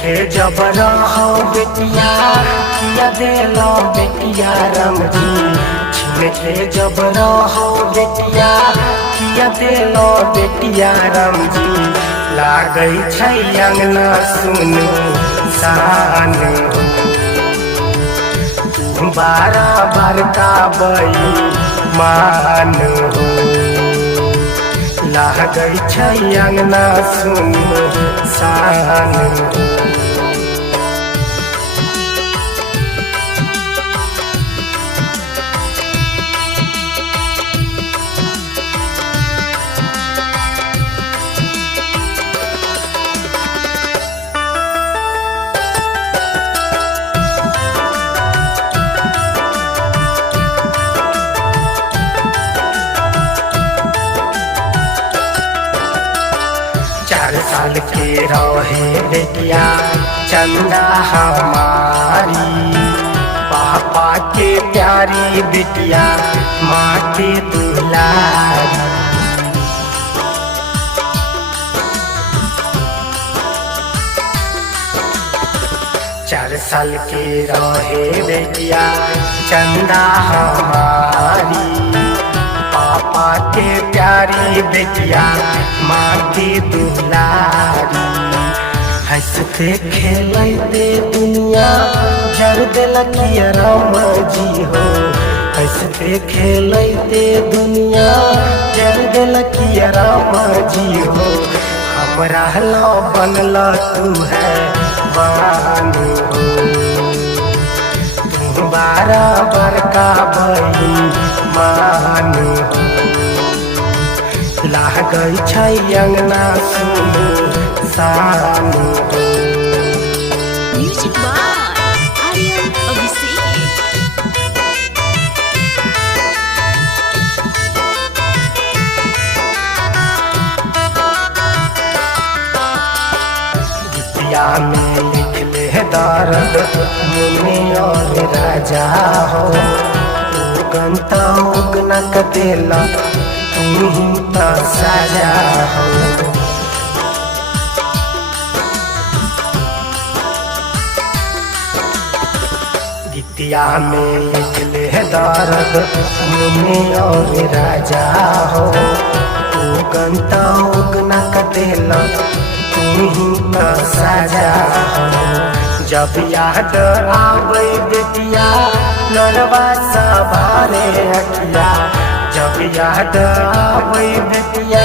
थे जब रहो बेटिया किया देलो बेटिया राम जी। छिन थे जब रहो बेटिया किया देलो बेटिया राम जी। लागै छै अंगना सुनु सान बार का बई मान लागै छै अंगना सुनु सान। साल के रहे बेटिया चंदा हमारी। पापा के प्यारी बेटिया माँ के दुलारी। 4 साल के रहे बेटिया चंदा हमारी। पापा के प्यारी बेटिया माँ की दुलारी। हंसते खेलते दुनिया जर दिलकिया राम जी हो। हंसते खेलते दुनिया जर दिलकिया राम जी हो। हमरा लो बनला तू है बानू तू बराबर का बई मानू। लागै छै अंगना सुनु सानु। Music by Aryan Abhishek. गीतिया में लिख ले दर्द मुनि और राजा हो। गंता उगना कतेला तू तो सजा हो। गीतिया में लिख ले दर्द मुनि और राजा हो। तू गंता उगना कतेला तू तो सजा हो। जब याद आवे बेटिया लड़वा सा भारे अखिया। जब याद आवे बेटिया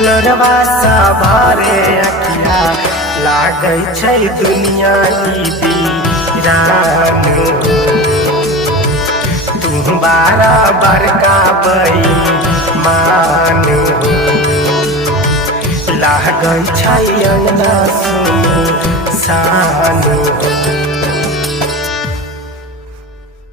लड़वा सा भारे अखिया। लागै छै दुनिया की वीरान तू बराबर का बई मान। लागै छै अंगना सुनु सान।